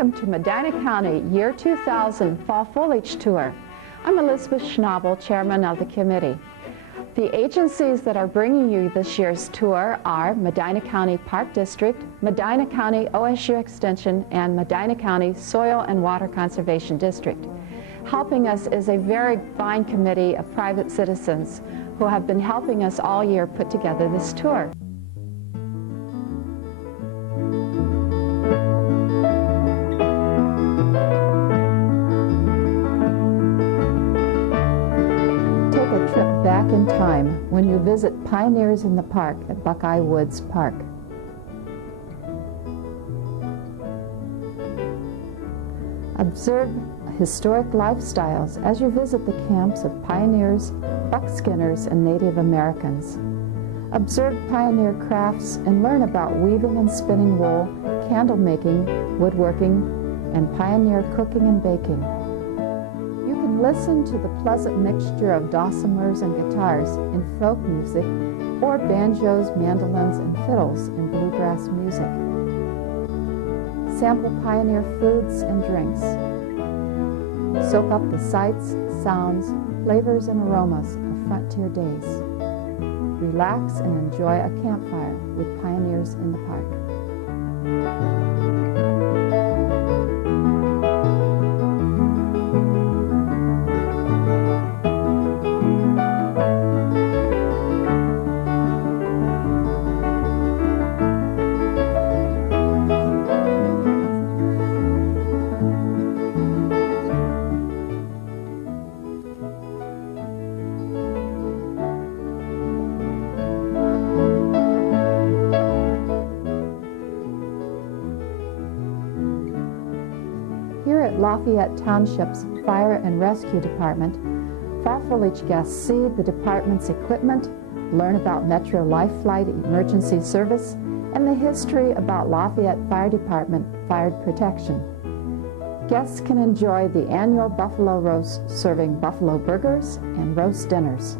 Welcome to Medina County Year 2000 Fall Foliage Tour. I'm Elizabeth Schnabel, Chairman of the committee. The agencies that are bringing you this year's tour are Medina County Park District, Medina County OSU Extension, and Medina County Soil and Water Conservation District. Helping us is a very fine committee of private citizens who have been helping us all year put together this tour. Back in time when you visit Pioneers in the Park at Buckeye Woods Park. Observe historic lifestyles as you visit the camps of pioneers, buckskinners, and Native Americans. Observe pioneer crafts and learn about weaving and spinning wool, candle making, woodworking, and pioneer cooking and baking. Listen to the pleasant mixture of dulcimers and guitars in folk music, or banjos, mandolins, and fiddles in bluegrass music. Sample pioneer foods and drinks. Soak up the sights, sounds, flavors, and aromas of frontier days. Relax and enjoy a campfire with pioneers in the park. Here at Lafayette Township's Fire and Rescue Department, Fall Foliage guests see the department's equipment, learn about Metro Life Flight Emergency Service, and the history about Lafayette Fire Department fire protection. Guests can enjoy the annual Buffalo Roast, serving buffalo burgers and roast dinners.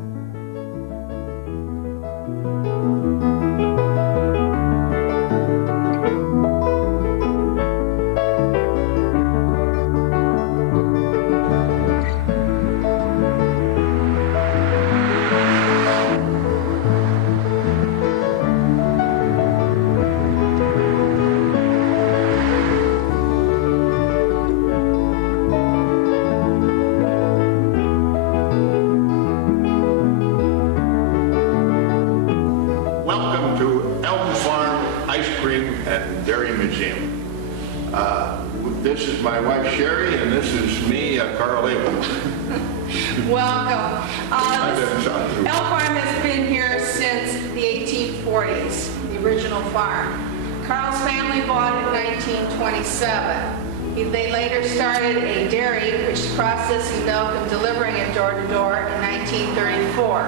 This is my wife Sherry, and this is me, Carl Abel. Welcome. Elm Farm has been here since the 1840s, the original farm. Carl's family bought it in 1927. They later started a dairy, which is processing milk and delivering it door to door in 1934.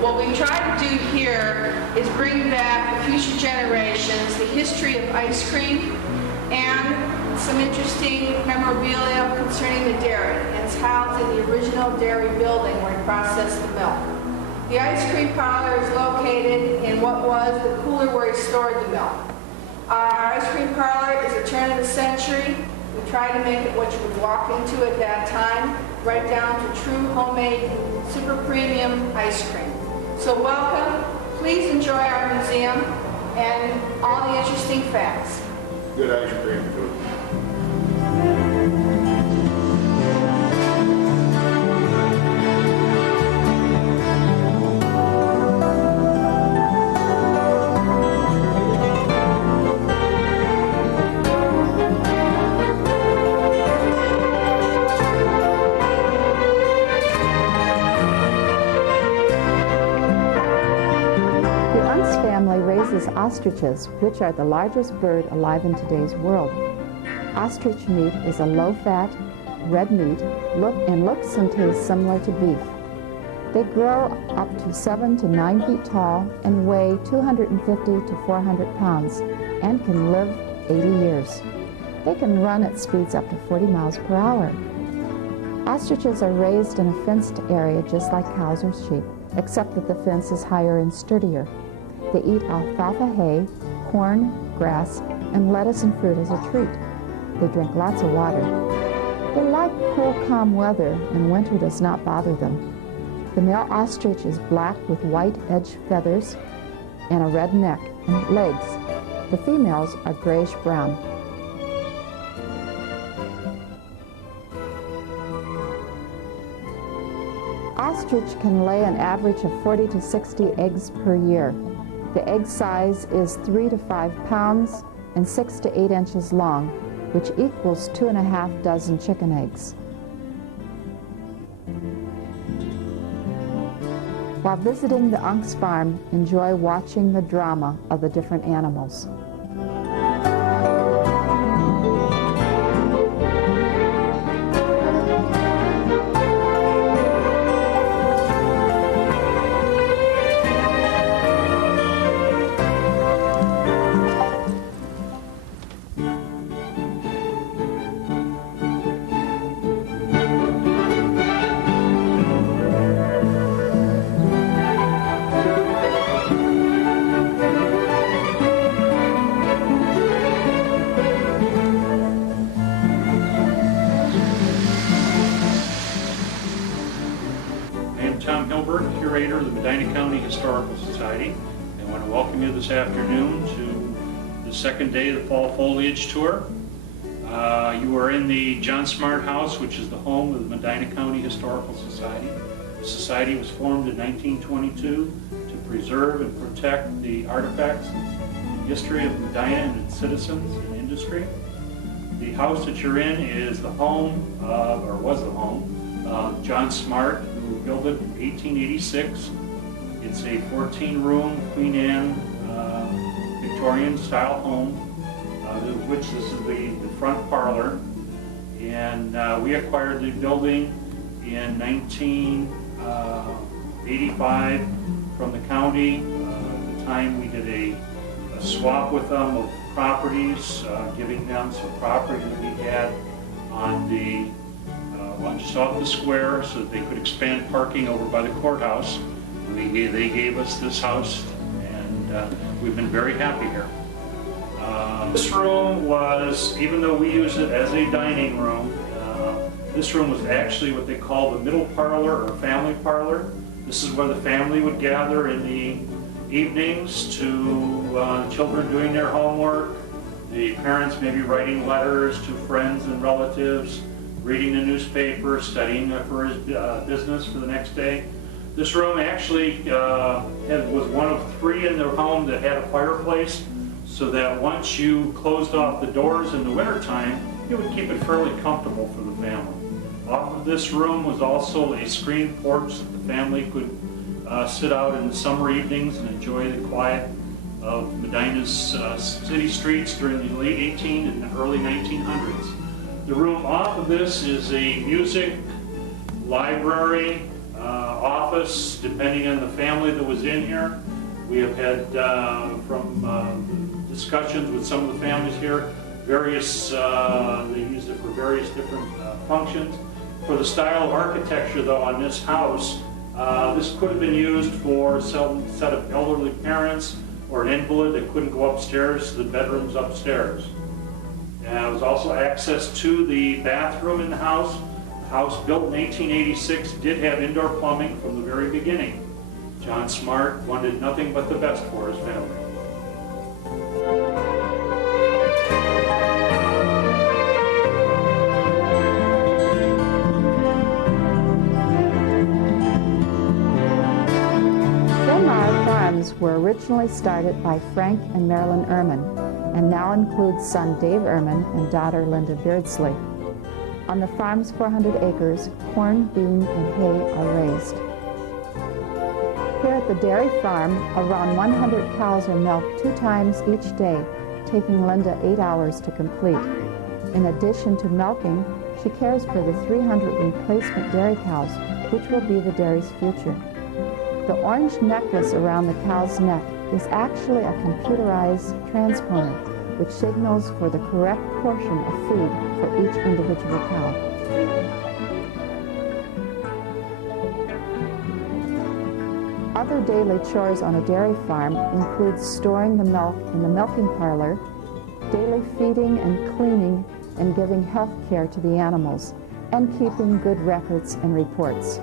What we try to do here is bring back for future generations the history of ice cream and some interesting memorabilia concerning the dairy, and it's housed in the original dairy building where we processed the milk. The ice cream parlor is located in what was the cooler where we stored the milk. Our ice cream parlor is a turn of the century. We try to make it what you would walk into at that time, right down to true homemade, super premium ice cream. So welcome, please enjoy our museum and all the interesting facts. Good ice cream too. Raises ostriches, which are the largest bird alive in today's world. Ostrich meat is a low-fat, red meat and looks and tastes similar to beef. They grow up to 7 to 9 feet tall and weigh 250 to 400 pounds and can live 80 years. They can run at speeds up to 40 miles per hour. Ostriches are raised in a fenced area just like cows or sheep, except that the fence is higher and sturdier. They eat alfalfa hay, corn, grass, and lettuce and fruit as a treat. They drink lots of water. They like cool, calm weather, and winter does not bother them. The male ostrich is black with white edge feathers and a red neck and legs. The females are grayish-brown. Ostrich can lay an average of 40 to 60 eggs per year. The egg size is 3 to 5 pounds and 6 to 8 inches long, which equals 2.5 dozen chicken eggs. While visiting the Aungst farm, enjoy watching the drama of the different animals. Curator of the Medina County Historical Society. I want to welcome you this afternoon to the second day of the Fall Foliage Tour. You are in the John Smart House, which is the home of the Medina County Historical Society. The society was formed in 1922 to preserve and protect the artifacts and history of Medina and its citizens and industry. The house that you're in is the home of, or was the home of John Smart, who built it in 1886. It's a 14-room Queen Anne Victorian-style home, which this is the front parlor. And we acquired the building in 1985 from the county. At the time, we did a swap with them of properties, giving them some property that we had on the just off the square so that they could expand parking over by the courthouse. They gave us this house, and we've been very happy here. This room was, even though we use it as a dining room, this room was actually what they call the middle parlor or family parlor. This is where the family would gather in the evenings to children doing their homework, the parents maybe writing letters to friends and relatives, reading the newspaper, studying for his business for the next day. This room actually was one of 3 in the home that had a fireplace, so that once you closed off the doors in the wintertime, it would keep it fairly comfortable for the family. Off of this room was also a screened porch that the family could sit out in the summer evenings and enjoy the quiet of Medina's city streets during the late 18 and early 1900s. The room off of this is a music, library, office, depending on the family that was in here. We have had, from discussions with some of the families here, various, they used it for various different functions. For the style of architecture, though, on this house, this could have been used for some set of elderly parents or an invalid that couldn't go upstairs to the bedrooms upstairs. There was also access to the bathroom in the house. The house, built in 1886, did have indoor plumbing from the very beginning. John Smart wanted nothing but the best for his family. Farms were originally started by Frank and Marilyn Ehrman, and now includes son Dave Ehrman and daughter Linda Beardsley. On the farm's 400 acres, corn, bean, and hay are raised. Here at the dairy farm, around 100 cows are milked 2 times each day, taking Linda 8 hours to complete. In addition to milking, she cares for the 300 replacement dairy cows, which will be the dairy's future. The orange necklace around the cow's neck is actually a computerized transponder, which signals for the correct portion of food for each individual cow. Other daily chores on a dairy farm include storing the milk in the milking parlor, daily feeding and cleaning in giving health care to the animals and keeping good records and reports.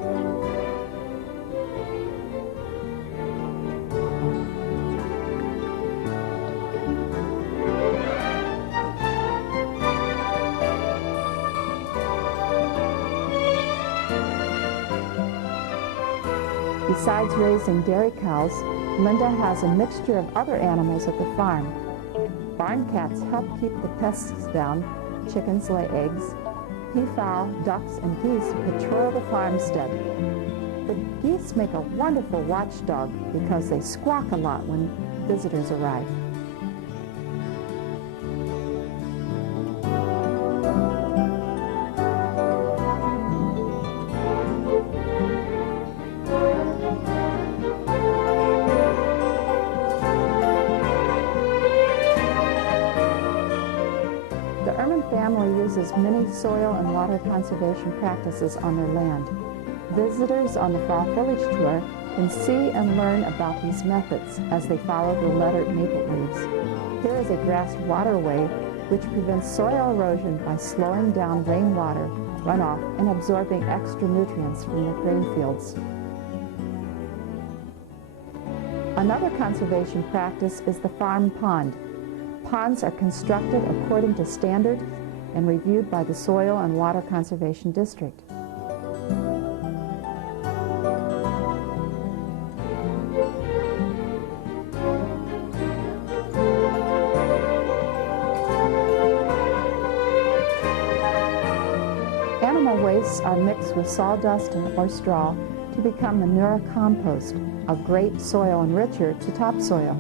Besides raising dairy cows, Linda has a mixture of other animals at the farm. Barn cats help keep the pests down. Chickens lay eggs. Peafowl, ducks, and geese patrol the farmstead. The geese make a wonderful watchdog because they squawk a lot when visitors arrive. Uses many soil and water conservation practices on their land. Visitors on the Fall Foliage Tour can see and learn about these methods as they follow the lettered maple leaves. Here is a grassed waterway which prevents soil erosion by slowing down rainwater runoff and absorbing extra nutrients from the grain fields. Another conservation practice is the farm pond. Ponds are constructed according to standards and reviewed by the Soil and Water Conservation District. Animal wastes are mixed with sawdust or straw to become manure compost, a great soil enricher to topsoil.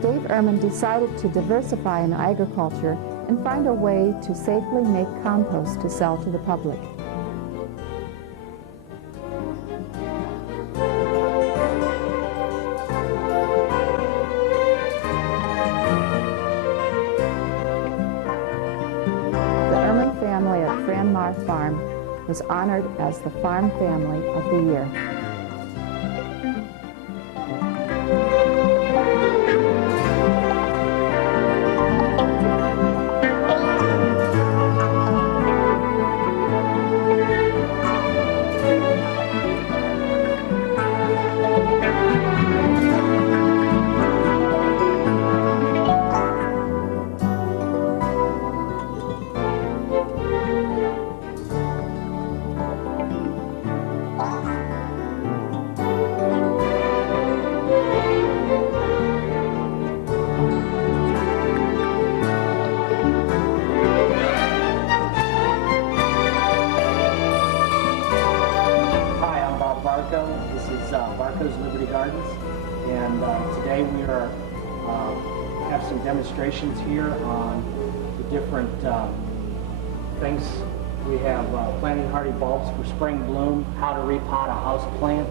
Dave Ehrman decided to diversify in agriculture and find a way to safely make compost to sell to the public. The Ehrman family at Fran Farm was honored as the Farm Family of the Year. This is Barco's Liberty Gardens, and today we are have some demonstrations here on the different things. We have planting hardy bulbs for spring bloom, how to repot a house plant,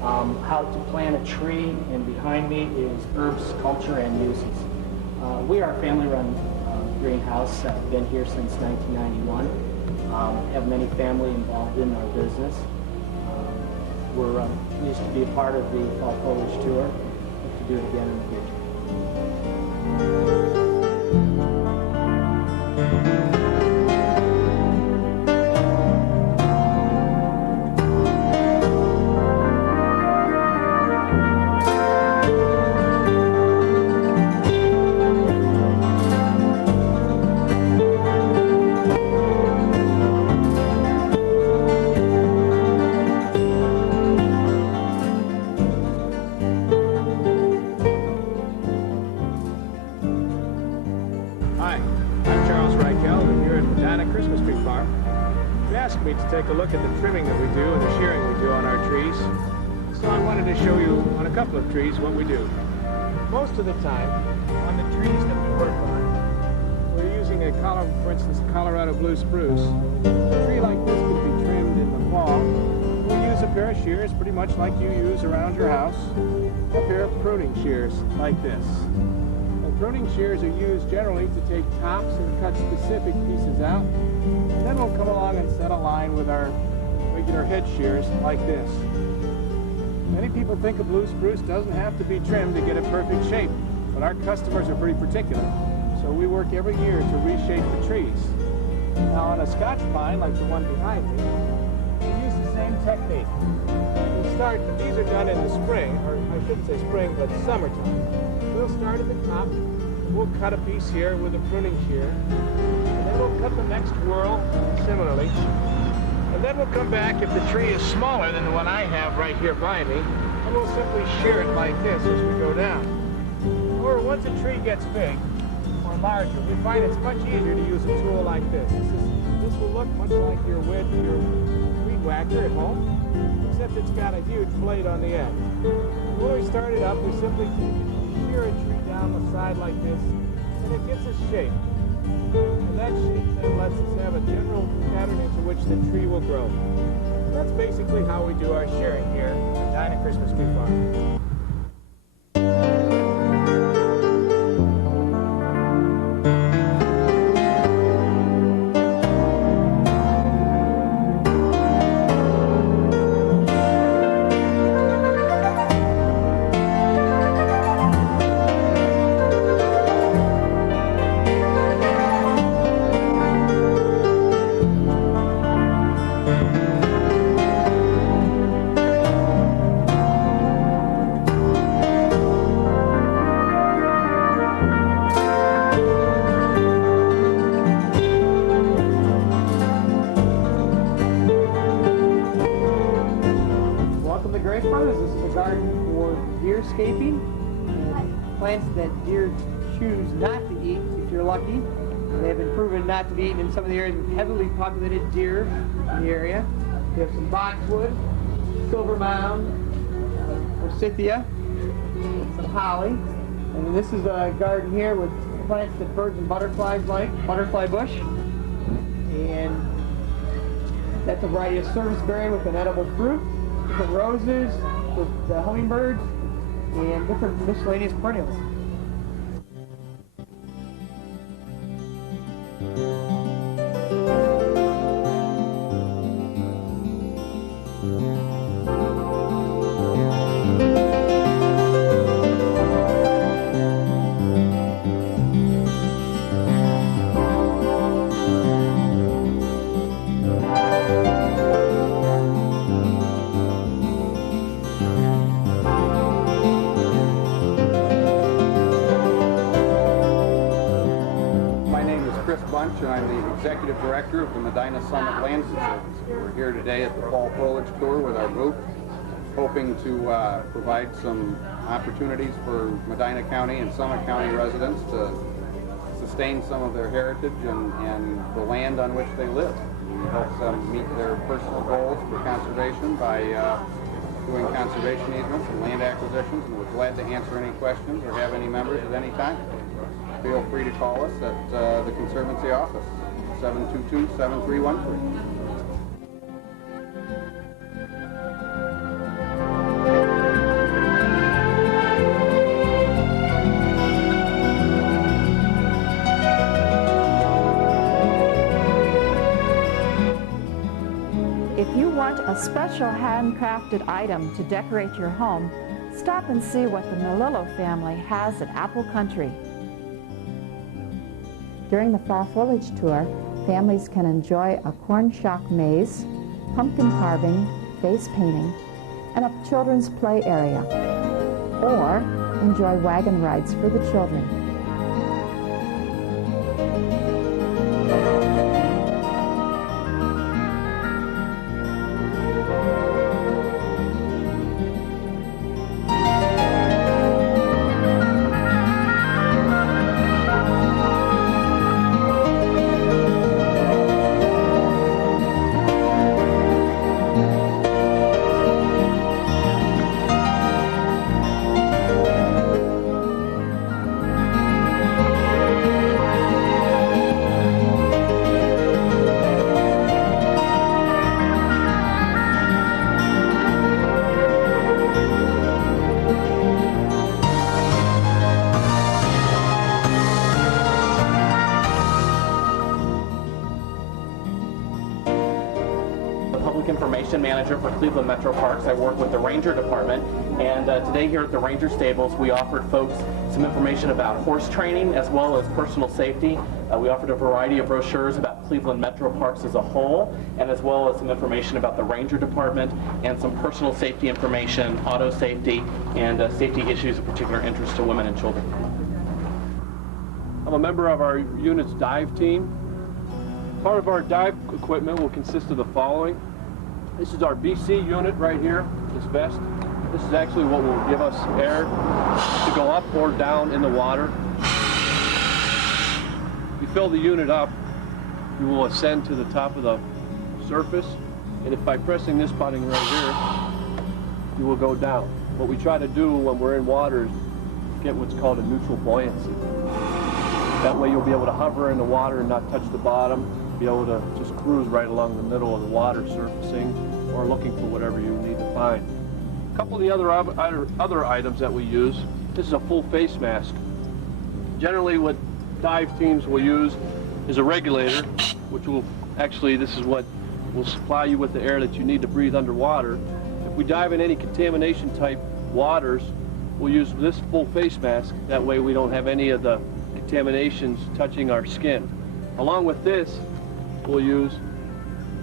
how to plant a tree, and behind me is herbs, culture, and uses. We are a family-run greenhouse, been here since 1991, have many family involved in our business. We're used to be a part of the Fall Foliage Tour. Hope to do it again in the future. Me to take a look at the trimming that we do and the shearing we do on our trees. So I wanted to show you on a couple of trees what we do. Most of the time, on the trees that we work on, we're using for instance, Colorado blue spruce. A tree like this could be trimmed in the fall. We use a pair of shears pretty much like you use around your house. A pair of pruning shears like this. Pruning shears are used generally to take tops and cut specific pieces out. And then we'll come along and set a line with our regular head shears like this. Many people think a blue spruce doesn't have to be trimmed to get a perfect shape, but our customers are pretty particular. So we work every year to reshape the trees. Now on a Scotch pine, like the one behind me, we use the same technique. These are done in the spring, or I shouldn't say spring, but summertime. We'll start at the top, we'll cut a piece here with a pruning shear, and then we'll cut the next whirl similarly. And then we'll come back if the tree is smaller than the one I have right here by me, and we'll simply shear it like this as we go down. Or once a tree gets big or larger, we find it's much easier to use a tool like this. This will look much like your weed whacker at home, except it's got a huge blade on the end. When we start it up, we simply shear a tree down the side like this, and it gives us shape. And that shape then lets us have a general pattern into which the tree will grow. That's basically how we do our shearing here at Medina Christmas Tree Farm. This is a garden for deerscaping, plants that deer choose not to eat if you're lucky. They have been proven not to be eaten in some of the areas with heavily populated deer in the area. We have some boxwood, silver mound, forsythia, some holly. And then this is a garden here with plants that birds and butterflies like, butterfly bush. And that's a variety of serviceberry with an edible fruit. Different roses with the hummingbirds and different miscellaneous perennials. And I'm the Executive Director of the Medina Summit Land Conservancy. We're here today at the Fall Foliage Tour with our booth, hoping to provide some opportunities for Medina County and Summit County residents to sustain some of their heritage and the land on which they live. We help them meet their personal goals for conservation by doing conservation easements and land acquisitions, and we're glad to answer any questions or have any members at any time. Feel free to call us at the Conservancy office, 722-7313. If you want a special handcrafted item to decorate your home, stop and see what the Melillo family has at Apple Country. During the Fall Foliage Tour, families can enjoy a corn shock maze, pumpkin carving, face painting, and a children's play area, or enjoy wagon rides for the children. Public Information Manager for Cleveland Metroparks. I work with the Ranger Department, and today here at the Ranger Stables we offered folks some information about horse training as well as personal safety. We offered a variety of brochures about Cleveland Metroparks as a whole, and as well as some information about the Ranger Department and some personal safety information, auto safety, and safety issues of particular interest to women and children. I'm a member of our unit's dive team. Part of our dive equipment will consist of the following. This is our BC unit right here, this vest. This is actually what will give us air to go up or down in the water. You fill the unit up, you will ascend to the top of the surface, and if by pressing this button right here, you will go down. What we try to do when we're in water is get what's called a neutral buoyancy. That way you'll be able to hover in the water and not touch the bottom, be able to just cruise right along the middle of the water surfacing or looking for whatever you need to find. A couple of the other items that we use, this is a full face mask. Generally what dive teams will use is a regulator, which will actually, this is what will supply you with the air that you need to breathe underwater. If we dive in any contamination type waters, we'll use this full face mask. That way we don't have any of the contaminations touching our skin. Along with this, we'll use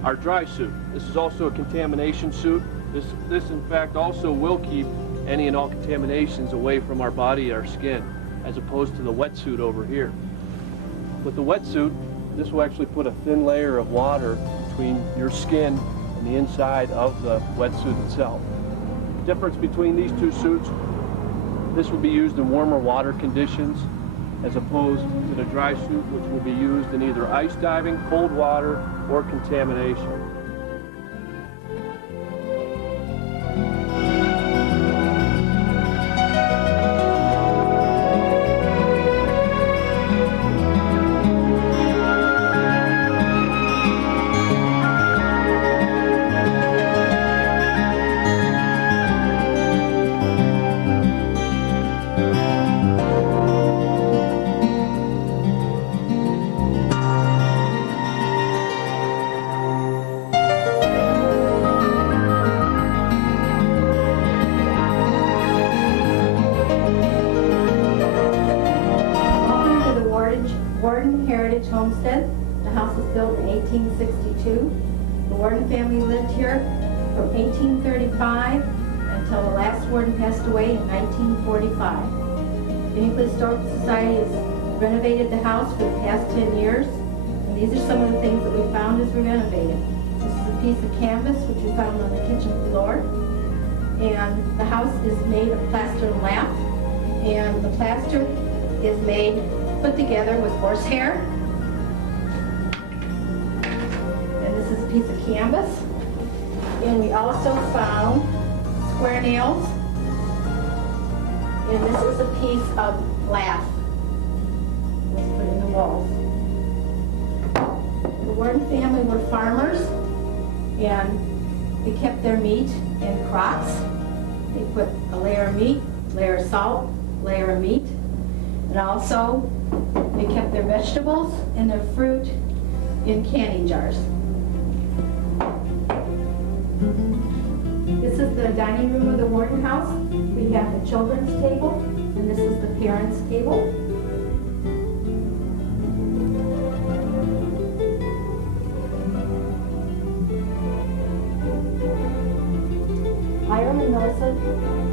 our dry suit. This is also a contamination suit. This in fact also will keep any and all contaminations away from our body, our skin, as opposed to the wetsuit over here. With the wetsuit, this will actually put a thin layer of water between your skin and the inside of the wetsuit itself. The difference between these two suits, this will be used in warmer water conditions as opposed to the dry suit, which will be used in either ice diving, cold water, or contamination. Homestead. The house was built in 1862. The Warden family lived here from 1835 until the last warden passed away in 1945. The Hinckley Historical Society has renovated the house for the past 10 years, and these are some of the things that we found as we renovated. This is a piece of canvas which we found on the kitchen floor, and the house is made of plaster and lath, and the plaster is put together with horsehair. This is a piece of canvas, and we also found square nails, and this is a piece of lath. Let's put it in the walls. The Warden family were farmers, and they kept their meat in crocks. They put a layer of meat, layer of salt, layer of meat, and also they kept their vegetables and their fruit in canning jars. This is the dining room of the Warden house. We have the children's table, and this is the parents' table. Hiram and Melissa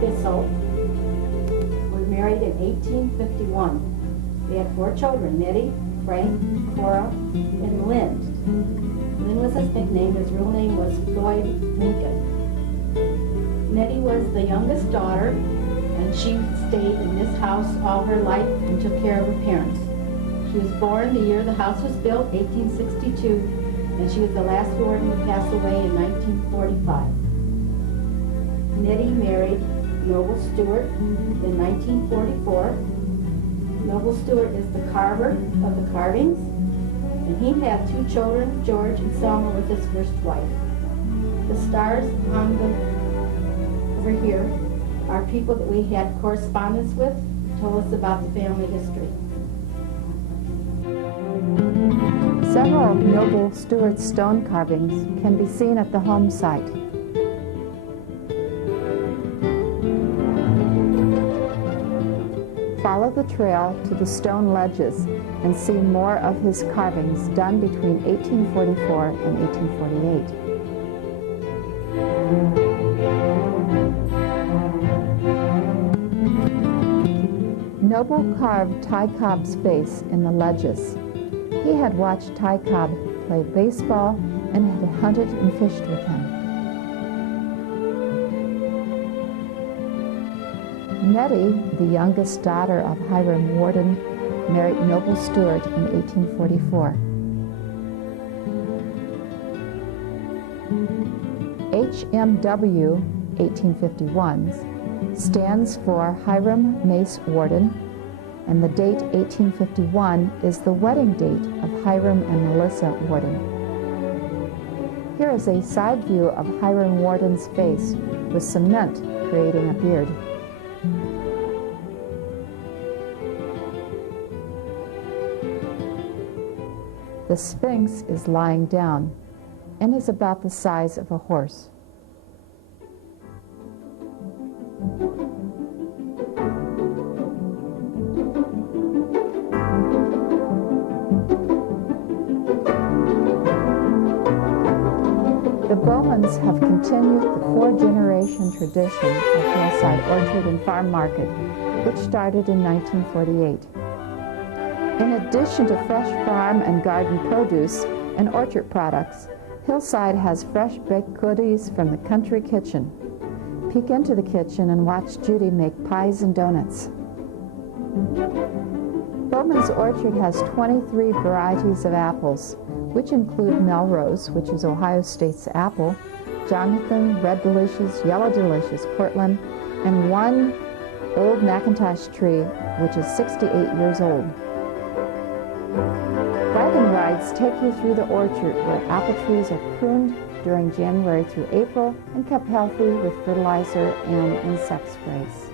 Bissell were married in 1851. They had 4 children, Nettie, Frank, Cora, and Lynn. Lynn was his nickname. His real name was Floyd Lincoln. Nettie was the youngest daughter, and she stayed in this house all her life and took care of her parents. She was born the year the house was built, 1862, and she was the last warden to pass away in 1945. Nettie married Noble Stewart in 1944. Noble Stewart is the carver of the carvings, and he had 2 children, George and Selma, with his first wife. The stars on over here are people that we had correspondence with, told us about the family history. Several noble Stuart stone carvings can be seen at the home site. Follow the trail to the stone ledges and see more of his carvings done between 1844 and 1848. Noble carved Ty Cobb's face in the ledges. He had watched Ty Cobb play baseball and had hunted and fished with him. Nettie, the youngest daughter of Hiram Warden, married Noble Stuart in 1844. HMW 1851s stands for Hiram Mace Warden, and the date 1851 is the wedding date of Hiram and Melissa Warden. Here is a side view of Hiram Warden's face with cement creating a beard. The Sphinx is lying down and is about the size of a horse. The Bowmans have continued the four-generation tradition of Hillside Orchard and Farm Market, which started in 1948. In addition to fresh farm and garden produce and orchard products, Hillside has fresh baked goodies from the country kitchen. Peek into the kitchen and watch Judy make pies and donuts. Bowman's Orchard has 23 varieties of apples, which include Melrose, which is Ohio State's apple, Jonathan, Red Delicious, Yellow Delicious, Portland, and one old McIntosh tree, which is 68 years old. Wagon rides take you through the orchard where apple trees are pruned during January through April and kept healthy with fertilizer and insect sprays.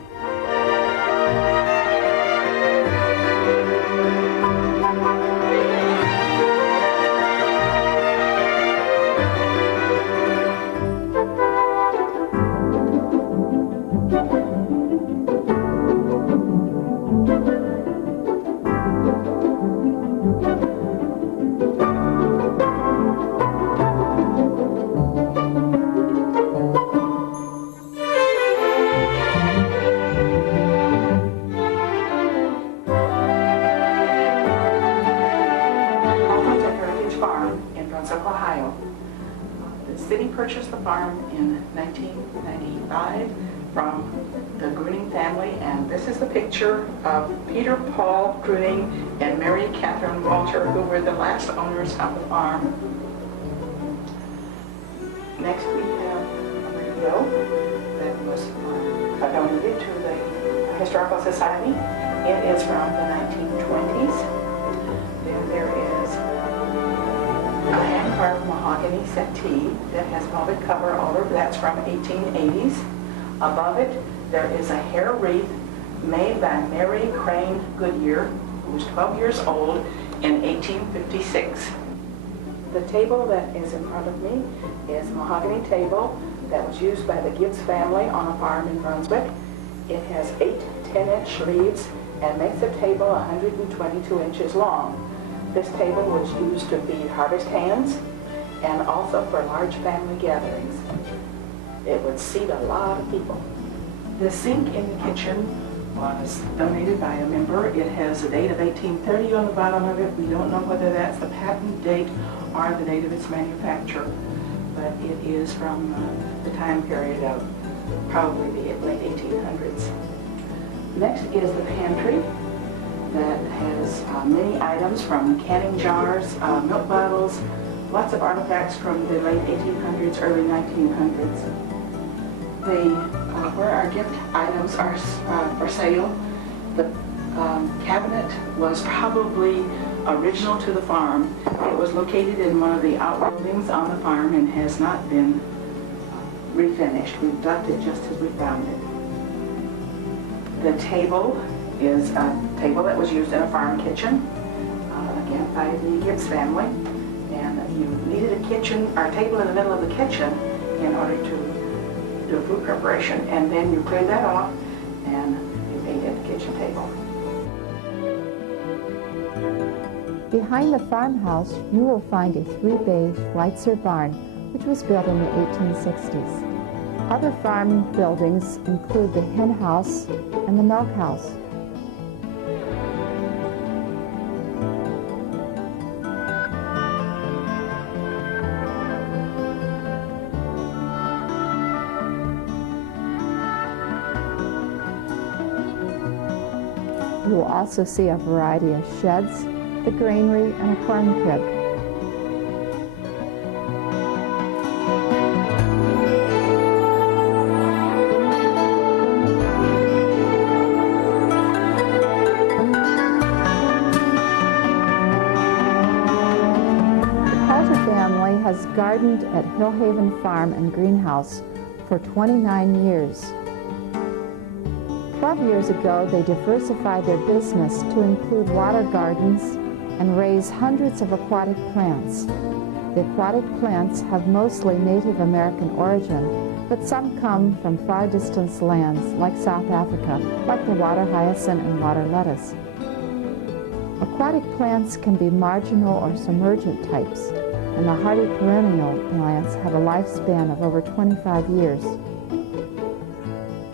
Purchased the farm in 1995 from the Gruning family, and this is the picture of Peter Paul Gruning and Mary Catherine Walter, who were the last owners of the farm. Next we have a radio that was donated to the Historical Society. It is from the 1920s. Then there is a hand-carved mahogany settee that has velvet cover all over. That's from 1880s. Above it, there is a hair wreath made by Mary Crane Goodyear, who was 12 years old in 1856. The table that is in front of me is a mahogany table that was used by the Gibbs family on a farm in Brunswick. It has 8 10-inch leaves and makes the table 122 inches long. This table was used to feed harvest hands and also for large family gatherings. It would seat a lot of people. The sink in the kitchen was donated by a member. It has a date of 1830 on the bottom of it. We don't know whether that's the patent date or the date of its manufacture, but it is from the time period of probably the late 1800s. Next is the pantry that has many items from canning jars, milk bottles, lots of artifacts from the late 1800s, early 1900s. Where our gift items are for sale, the cabinet was probably original to the farm. It was located in one of the outbuildings on the farm and has not been refinished. We've left it just as we found it. The table is a table that was used in a farm kitchen. The again, by the Gibbs family. And you needed a kitchen, or a table in the middle of the kitchen in order to do food preparation. And then you cleared that off and you ate at the kitchen table. Behind the farmhouse, you will find a 3-bay Schweitzer barn, which was built in the 1860s. Other farm buildings include the hen house and the milk house. You will also see a variety of sheds, the granary, and a corn crib. The Coulter family has gardened at Hillhaven Farm and Greenhouse for 29 years. 12 years ago, they diversified their business to include water gardens and raise hundreds of aquatic plants. The aquatic plants have mostly Native American origin, but some come from far distance lands like South Africa, like the water hyacinth and water lettuce. Aquatic plants can be marginal or submergent types, and the hardy perennial plants have a lifespan of over 25 years.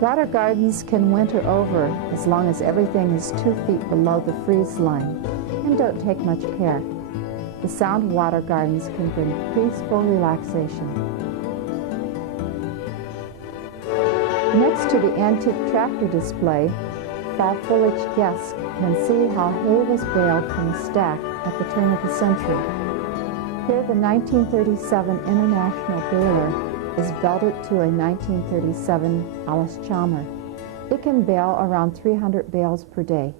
Water gardens can winter over as long as everything is 2 feet below the freeze line and don't take much care. The sound of water gardens can bring peaceful relaxation. Next to the antique tractor display, fall foliage guests can see how hay was baled from a stack at the turn of the century. Here, the 1937 International baler is belted to a 1937 Alice Chalmer. It can bale around 300 bales per day.